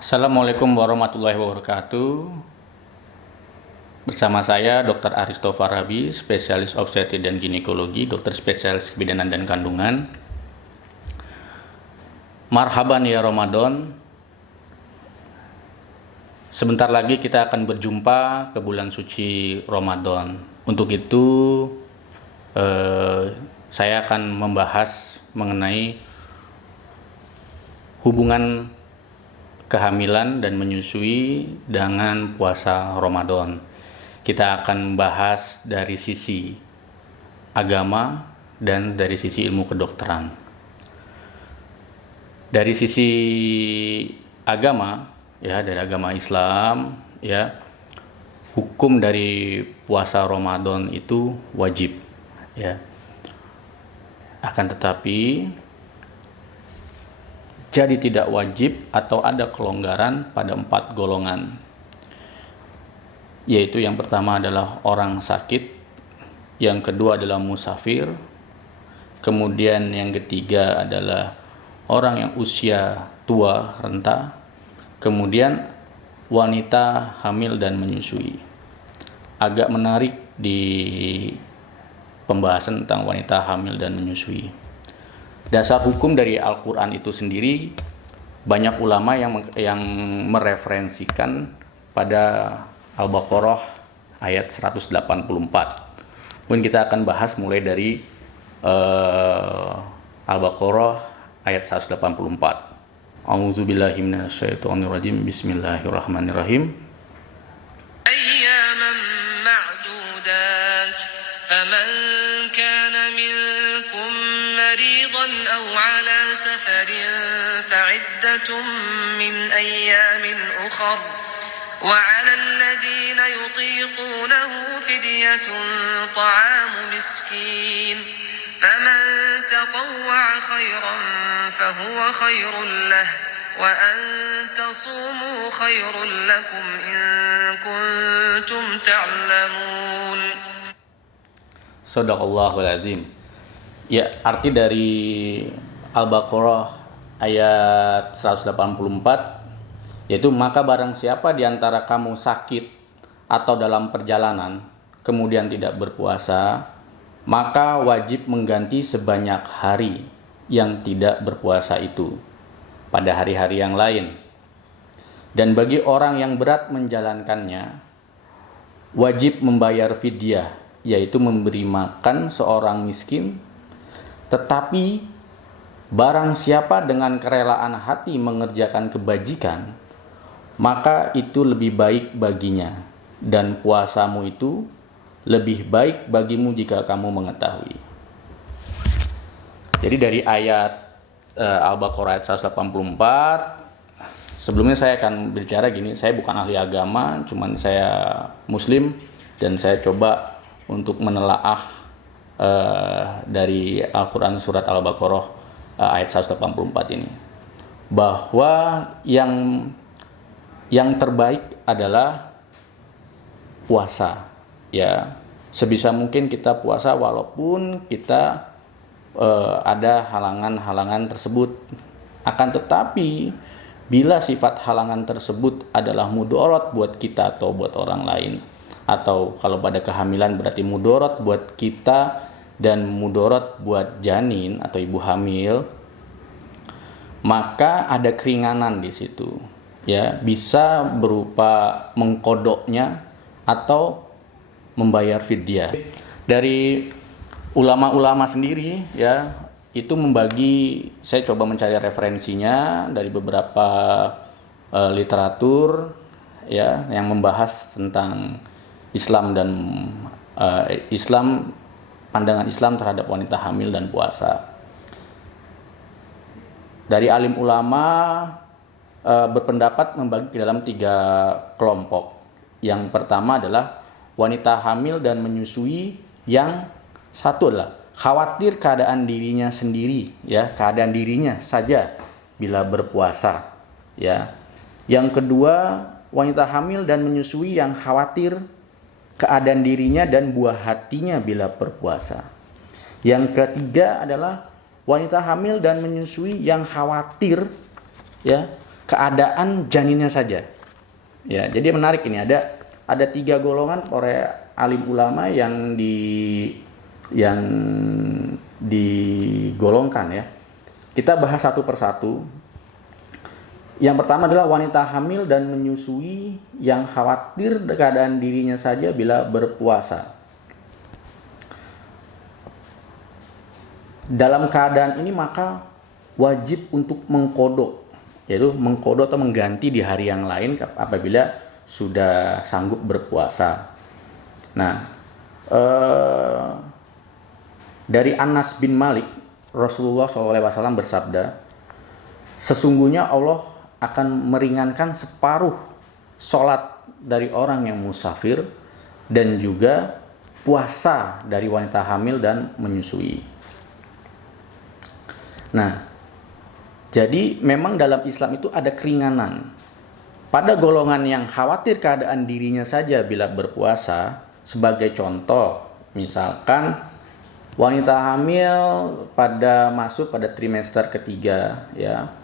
Assalamualaikum warahmatullahi wabarakatuh. Bersama saya Dr. Aristo Farabi, spesialis obstetri dan ginekologi, dokter spesialis kebidanan dan kandungan. Marhaban ya Ramadan. Sebentar lagi kita akan berjumpa ke bulan suci Ramadan. Untuk itu saya akan membahas mengenai hubungan kehamilan dan menyusui dengan puasa Ramadan. Kita akan bahas dari sisi agama dan dari sisi ilmu kedokteran. Dari sisi agama, ya, dari agama Islam, ya, hukum dari puasa Ramadan itu wajib, ya. Akan tetapi jadi tidak wajib atau ada kelonggaran pada 4 golongan, yaitu yang pertama adalah orang sakit, yang kedua adalah musafir, kemudian yang ketiga adalah orang yang usia tua renta, kemudian wanita hamil dan menyusui. Agak menarik di pembahasan tentang wanita hamil dan menyusui. Dasar hukum dari Al-Quran itu sendiri, banyak ulama yang mereferensikan pada Al-Baqarah ayat 184. Mungkin kita akan bahas mulai dari Al-Baqarah ayat 184. A'udzubillahi minasyaitonirrajim. Bismillahirrahmanirrahim. أياما معدودات فمن كان منكم مريضا أو على سفر فعدة من أيام أخر وعلى الذين يطيقونه فدية طعام مسكين فمن تطوع خيرا فهو خير له وأن تصوموا خير لكم إن كنتم تعلمون. Shadaqallahul azim. Ya, arti dari Al-Baqarah ayat 184 yaitu, maka barang siapa di antara kamu sakit atau dalam perjalanan kemudian tidak berpuasa, maka wajib mengganti sebanyak hari yang tidak berpuasa itu pada hari-hari yang lain. Dan bagi orang yang berat menjalankannya, wajib membayar fidyah, yaitu memberi makan seorang miskin. Tetapi barang siapa dengan kerelaan hati mengerjakan kebajikan, maka itu lebih baik baginya, dan puasamu itu lebih baik bagimu jika kamu mengetahui. Jadi dari ayat Al-Baqarah ayat 184, sebelumnya saya akan bicara gini, saya bukan ahli agama, cuman saya muslim, dan saya coba untuk menelaah dari Al-Quran surat Al-Baqarah ayat 184 ini, bahwa yang terbaik adalah puasa, ya. Sebisa mungkin kita puasa walaupun kita ada halangan-halangan tersebut. Akan tetapi bila sifat halangan tersebut adalah mudorot buat kita atau buat orang lain, atau kalau pada kehamilan berarti mudorot buat kita dan mudorot buat janin atau ibu hamil, maka ada keringanan di situ, ya, bisa berupa mengkodoknya atau membayar fidyah. Dari ulama-ulama sendiri, ya, itu membagi, saya coba mencari referensinya dari beberapa literatur, ya, yang membahas tentang Islam dan pandangan Islam terhadap wanita hamil dan puasa. Dari alim ulama berpendapat membagi ke dalam 3 kelompok. Yang pertama adalah wanita hamil dan menyusui yang satu adalah khawatir keadaan dirinya sendiri, ya, keadaan dirinya saja bila berpuasa, ya. Yang kedua, wanita hamil dan menyusui yang khawatir keadaan dirinya dan buah hatinya bila berpuasa. Yang ketiga adalah wanita hamil dan menyusui yang khawatir, ya, keadaan janinnya saja. Ya, jadi menarik ini ada 3 golongan para alim ulama yang digolongkan ya. Kita bahas satu persatu. Yang pertama adalah wanita hamil dan menyusui yang khawatir keadaan dirinya saja bila berpuasa. Dalam keadaan ini maka wajib untuk mengqadha, yaitu mengqadha atau mengganti di hari yang lain apabila sudah sanggup berpuasa. Nah, dari Anas bin Malik, Rasulullah SAW bersabda, sesungguhnya Allah akan meringankan separuh sholat dari orang yang musafir dan juga puasa dari wanita hamil dan menyusui. Nah, jadi memang dalam Islam itu ada keringanan. Pada golongan yang khawatir keadaan dirinya saja bila berpuasa, sebagai contoh, misalkan wanita hamil masuk pada trimester ketiga, ya,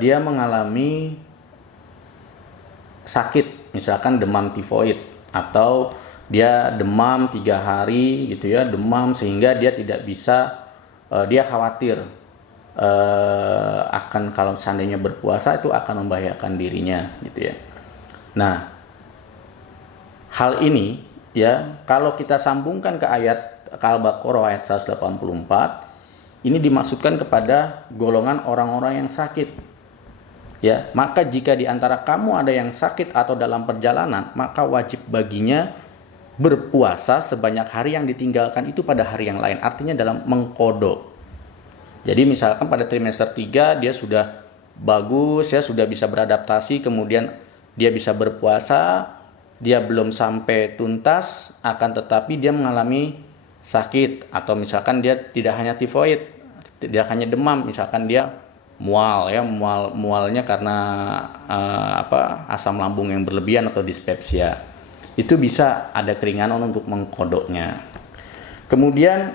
dia mengalami sakit, misalkan demam tifoid, atau dia demam 3 hari gitu ya, demam sehingga dia tidak bisa, dia khawatir akan kalau seandainya berpuasa itu akan membahayakan dirinya gitu ya. Nah, hal ini ya kalau kita sambungkan ke ayat Al-Baqarah ayat 184, ini dimaksudkan kepada golongan orang-orang yang sakit. Ya, maka jika di antara kamu ada yang sakit atau dalam perjalanan, maka wajib baginya berpuasa sebanyak hari yang ditinggalkan itu pada hari yang lain. Artinya dalam mengqadha. Jadi misalkan pada trimester 3 dia sudah bagus ya, sudah bisa beradaptasi, kemudian dia bisa berpuasa, dia belum sampai tuntas, akan tetapi dia mengalami sakit, atau misalkan dia tidak hanya tifoid, tidak hanya demam, misalkan dia mual ya, mualnya karena asam lambung yang berlebihan atau dispepsia. Itu bisa ada keringanan untuk mengqadhanya. Kemudian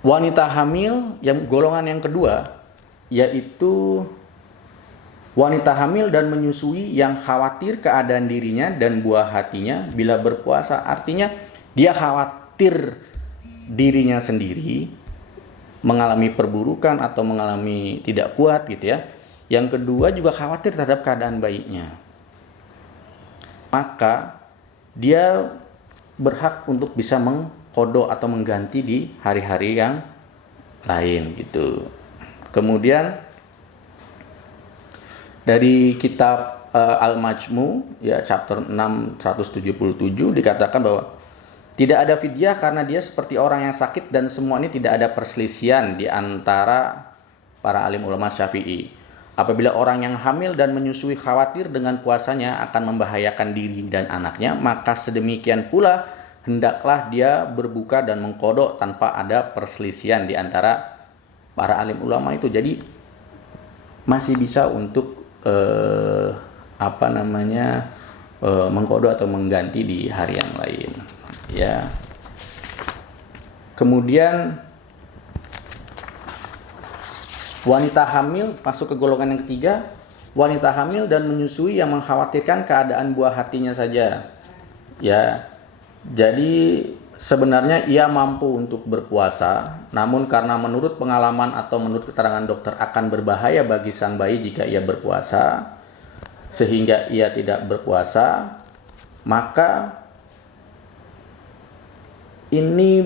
wanita hamil yang golongan yang kedua, yaitu wanita hamil dan menyusui yang khawatir keadaan dirinya dan buah hatinya bila berpuasa. Artinya dia khawatir dirinya sendiri mengalami perburukan atau mengalami tidak kuat gitu ya. Yang kedua juga khawatir terhadap keadaan bayinya. Maka dia berhak untuk bisa mengqadha atau mengganti di hari-hari yang lain gitu. Kemudian dari kitab Al-Majmu ya chapter 6 177 dikatakan bahwa tidak ada fidyah karena dia seperti orang yang sakit, dan semua ini tidak ada perselisihan di antara para alim ulama Syafi'i. Apabila orang yang hamil dan menyusui khawatir dengan puasanya akan membahayakan diri dan anaknya, maka sedemikian pula hendaklah dia berbuka dan mengqadha tanpa ada perselisihan di antara para alim ulama itu. Jadi masih bisa untuk mengqadha atau mengganti di hari yang lain ya. Kemudian wanita hamil masuk ke golongan yang ketiga, wanita hamil dan menyusui yang mengkhawatirkan keadaan buah hatinya saja ya. Jadi sebenarnya ia mampu untuk berpuasa, namun karena menurut pengalaman atau menurut keterangan dokter akan berbahaya bagi sang bayi jika ia berpuasa, sehingga ia tidak berpuasa, maka ini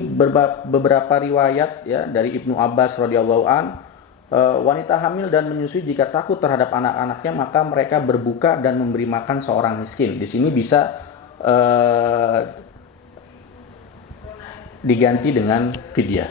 beberapa riwayat ya dari Ibnu Abbas radhiyallahu an, wanita hamil dan menyusui jika takut terhadap anak-anaknya maka mereka berbuka dan memberi makan seorang miskin. Di sini bisa diganti dengan fidyah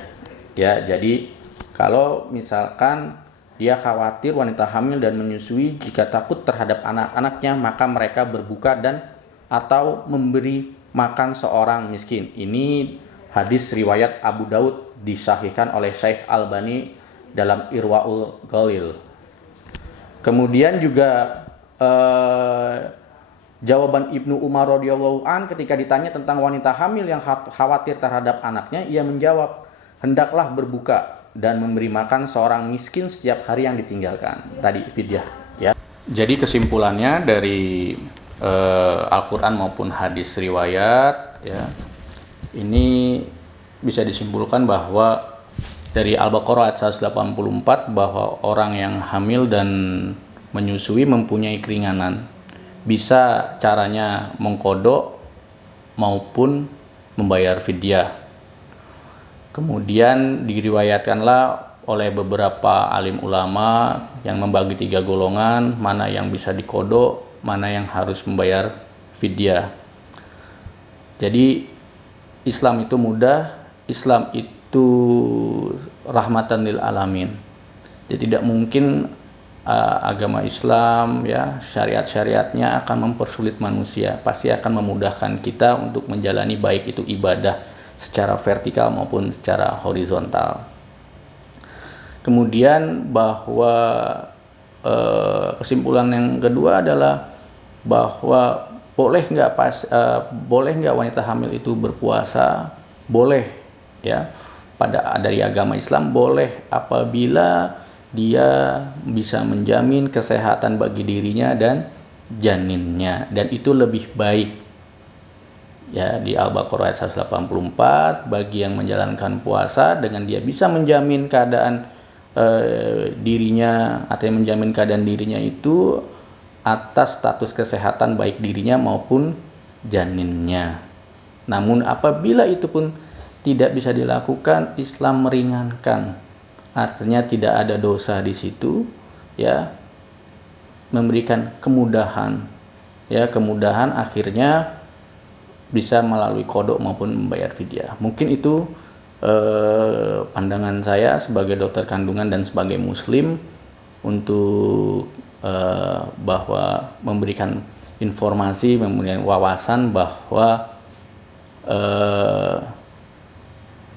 ya. Jadi kalau misalkan dia khawatir wanita hamil dan menyusui jika takut terhadap anak-anaknya maka mereka berbuka dan atau memberi makan seorang miskin. Ini hadis riwayat Abu Daud disahihkan oleh Syekh Albani dalam Irwaul Ghalil. Kemudian juga jawaban Ibnu Umar radhiyallahu an ketika ditanya tentang wanita hamil yang khawatir terhadap anaknya, ia menjawab, hendaklah berbuka dan memberi makan seorang miskin setiap hari yang ditinggalkan. Tadi fidyah, ya. Jadi kesimpulannya dari Al-Quran maupun hadis riwayat, ya, ini bisa disimpulkan bahwa dari Al-Baqarah ayat 184 bahwa orang yang hamil dan menyusui mempunyai keringanan. Bisa caranya mengkodok maupun membayar fidyah. Kemudian diriwayatkanlah oleh beberapa alim ulama yang membagi 3 golongan, mana yang bisa dikodok, mana yang harus membayar fidyah. Jadi Islam itu mudah, Islam itu rahmatan lil alamin. Jadi tidak mungkin agama Islam, ya, syariat-syariatnya akan mempersulit manusia, pasti akan memudahkan kita untuk menjalani baik itu ibadah secara vertikal maupun secara horizontal. Kemudian bahwa kesimpulan yang kedua adalah bahwa boleh nggak wanita hamil itu berpuasa? Boleh, ya. Dari agama Islam boleh apabila dia bisa menjamin kesehatan bagi dirinya dan janinnya, dan itu lebih baik, ya. Di Al-Baqarah ayat 184, bagi yang menjalankan puasa dengan dia bisa menjamin keadaan dirinya atau yang menjamin keadaan dirinya itu atas status kesehatan baik dirinya maupun janinnya. Namun apabila itu pun tidak bisa dilakukan, Islam meringankan. Artinya tidak ada dosa di situ, ya. Memberikan kemudahan, ya, kemudahan akhirnya bisa melalui kodok maupun membayar fidyah. Mungkin itu pandangan saya sebagai dokter kandungan dan sebagai muslim untuk bahwa memberikan informasi, memberikan wawasan bahwa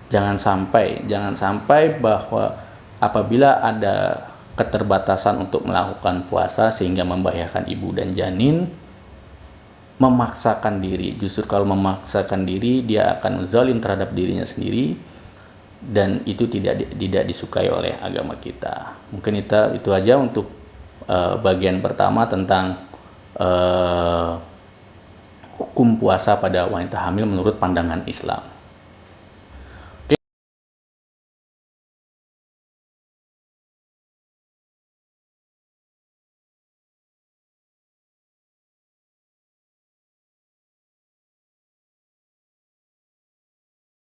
jangan sampai bahwa apabila ada keterbatasan untuk melakukan puasa sehingga membahayakan ibu dan janin, memaksakan diri. Justru kalau memaksakan diri, dia akan zalim terhadap dirinya sendiri, dan itu tidak disukai oleh agama kita. Mungkin itu aja untuk bagian pertama tentang hukum puasa pada wanita hamil menurut pandangan Islam.